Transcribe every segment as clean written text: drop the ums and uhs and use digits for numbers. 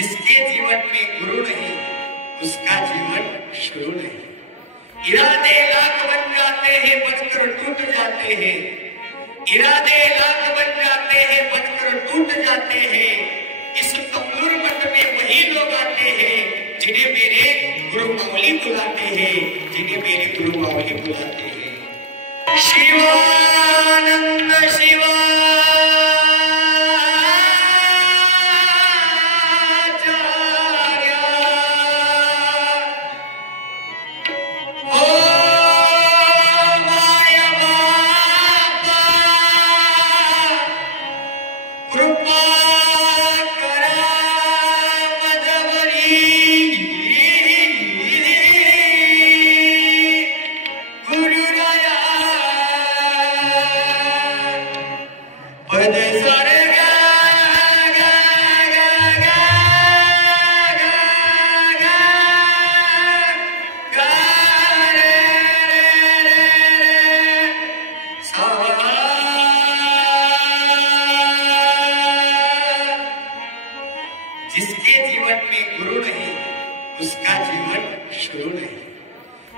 जिसके जीवन में गुरु नहीं उसका जीवन शुरू नहीं। इरादे लाख बन जाते हैं बचकर टूट जाते हैं, इरादे लाख बन जाते हैं बचकर टूट जाते हैं। इस कमजोर मत में वही लोग आते हैं जिन्हें मेरे गुरु मावली बुलाते हैं, जिन्हें मेरे गुरु मावली बुलाते हैं। शिवानंद शिवा जिसके जीवन में गुरु नहीं उसका जीवन शुरू नहीं।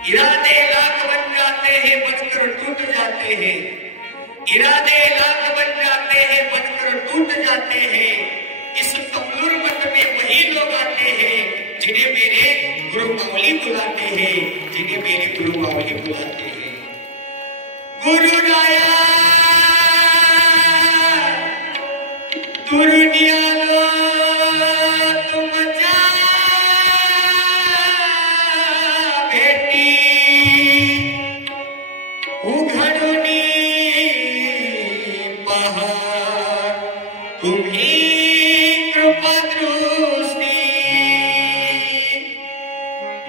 इरादे लाख बन जाते हैं बचकर टूट जाते हैं, इरादे लाख बन जाते हैं बचकर टूट जाते हैं। इस कमजोर मत में वही लोग आते हैं जिन्हें मेरे गुरु मावली बुलाते हैं, जिन्हें मेरे गुरु मावली बुलाते हैं। गुरु राया दुनिया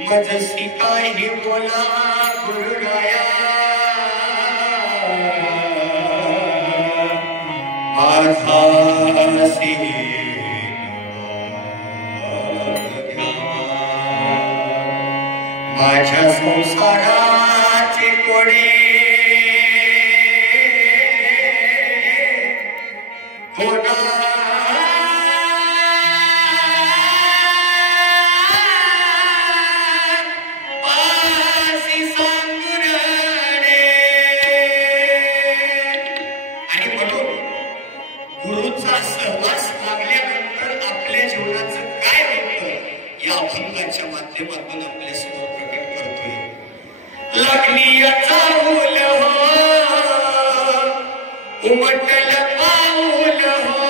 मजसी का ही बोला गुरु राया माझासी माझ्या संसाराचे कोडे होना गुरुचा सहवास लागल्यानंतर आपल्या जीवनाचं काय होतं या अभंगाच्या माध्यमातून आपल्या समोर प्रकट करतोय। लागली याचा मूल हो उमटल पाऊल हो,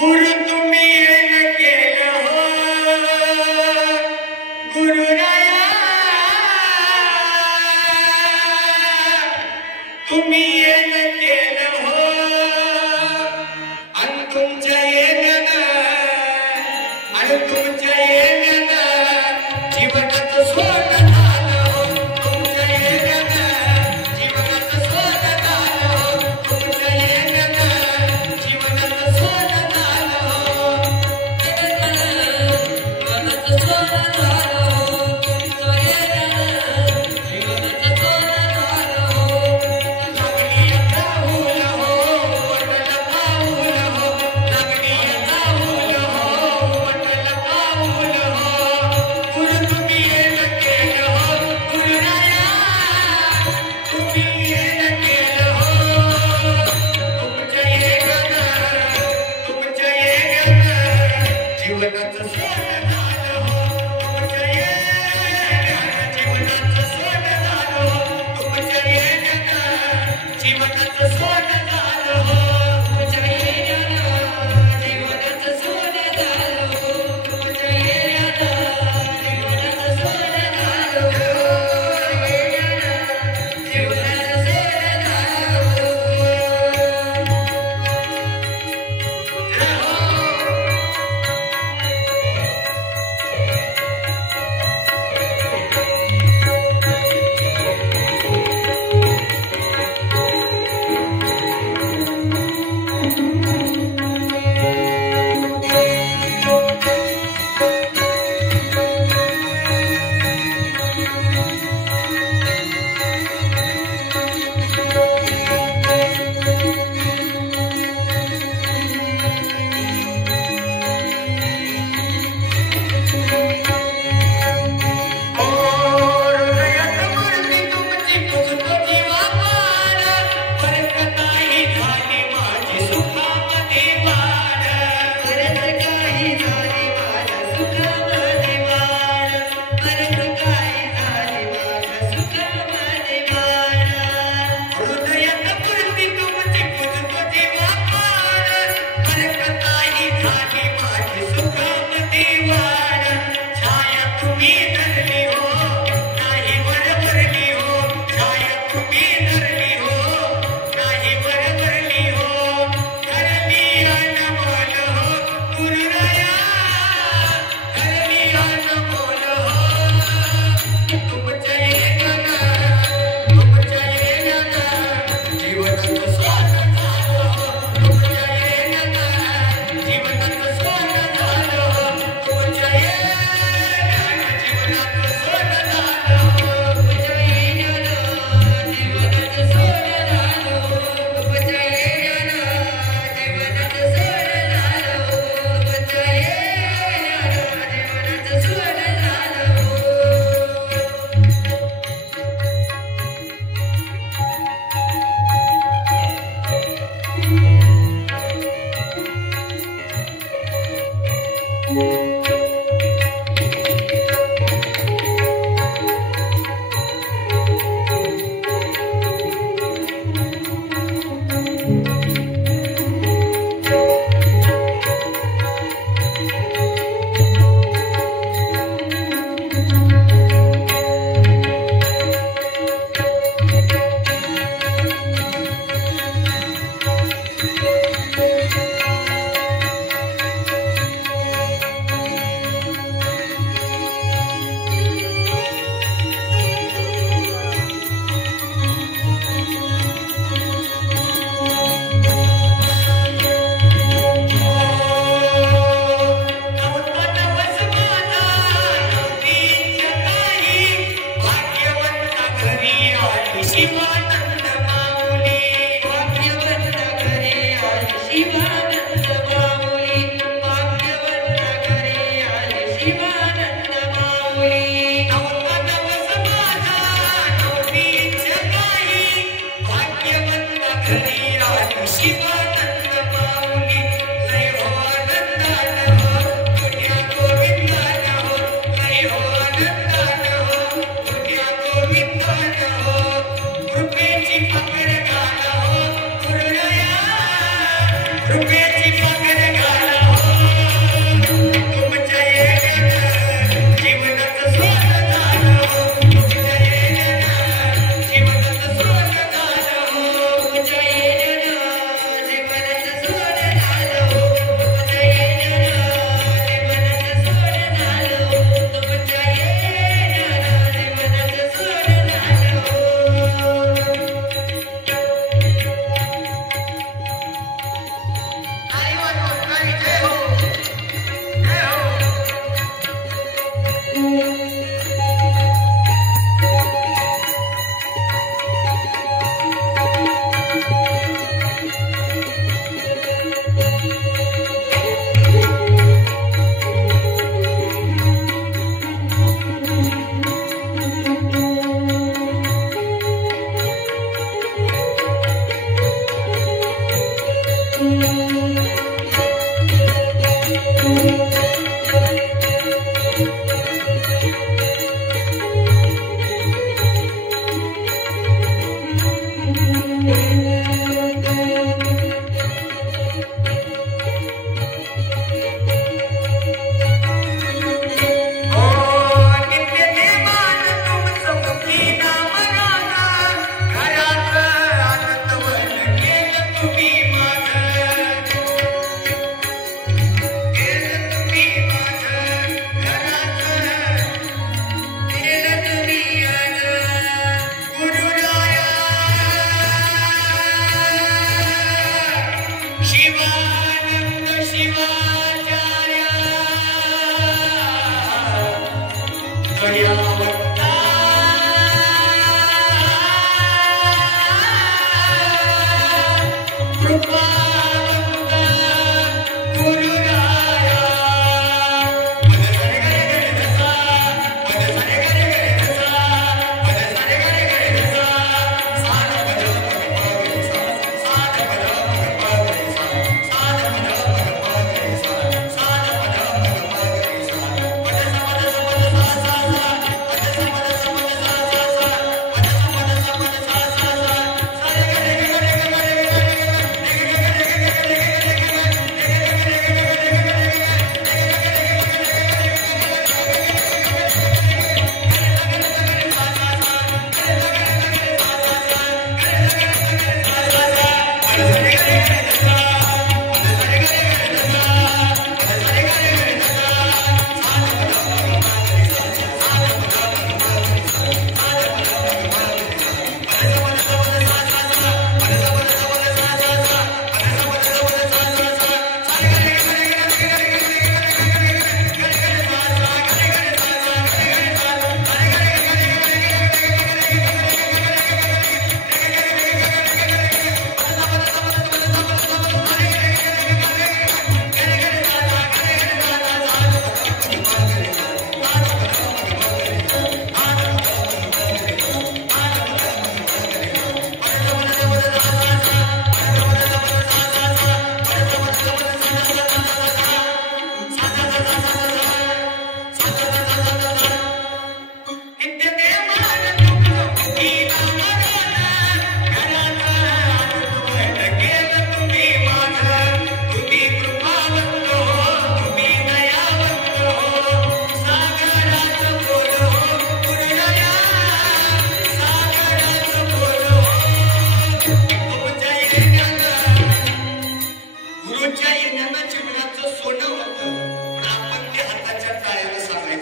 गुरु तुम्ही येण केलं हो गुरु राया तुम्ही येण केलं हो। आणि तुमच्या येण्यानं जीवनाचं सोड झालं हो, तुमच्या येण्यानं जीवनाचं सोड झालं हो, तुमच्या येण्यानं जीवनाचं सोड झालं हो, जीवनाचं सोड झालं हो, तुमच्या येण्यानं जीवनाचं सोड झालं हो। लागली आता हुल हो वटल पाऊल हो, लागली आता हुल हो वटल पाऊल हो, गुरु तुम्ही येण केलं हो गुरु राया तुम्ही येण केलं हो। तुमच्या येण्यानं जीवनाचं सोड झालं हो, तुमच्या येण्यानं जीवनाचं सोड झालं हो, तुमच्या येण्यानं जीवनाचं सोड झालं हो, तुमच्या येण्यानं जीवनाचं सोड झालं हो, तुमच्या येण्यानं जीवनाचं सोड झालं हो, जीवनाचं सोड झालं हो।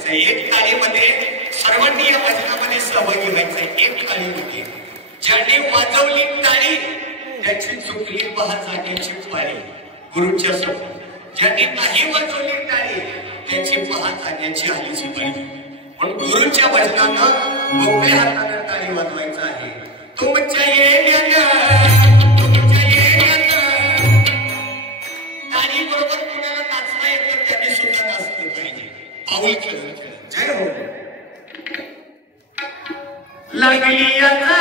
व्हायचंय, एक तालीमध्ये सर्वांनी या भजनामध्ये सहभागी व्हायचंय, एक तालीमध्ये. ज्यांनी वाजवली टाळी त्याची चुकली पहा जाण्याची पाळी गुरुच्या समोर. ज्यांनी नाही वाजवली टाळी त्याची पहा जाण्याची आलीची पाळी. म्हणून गुरुच्या भजनानं मोकळ्या हाताने टाळी वाजवायचं आहे. तुमच्या येण्यानं टाळी बरोबर कुणाला नाचता येतं त्यांनी सुद्धा नाचलं पाहिजे. पाऊल खेळत जय हो. लागली आता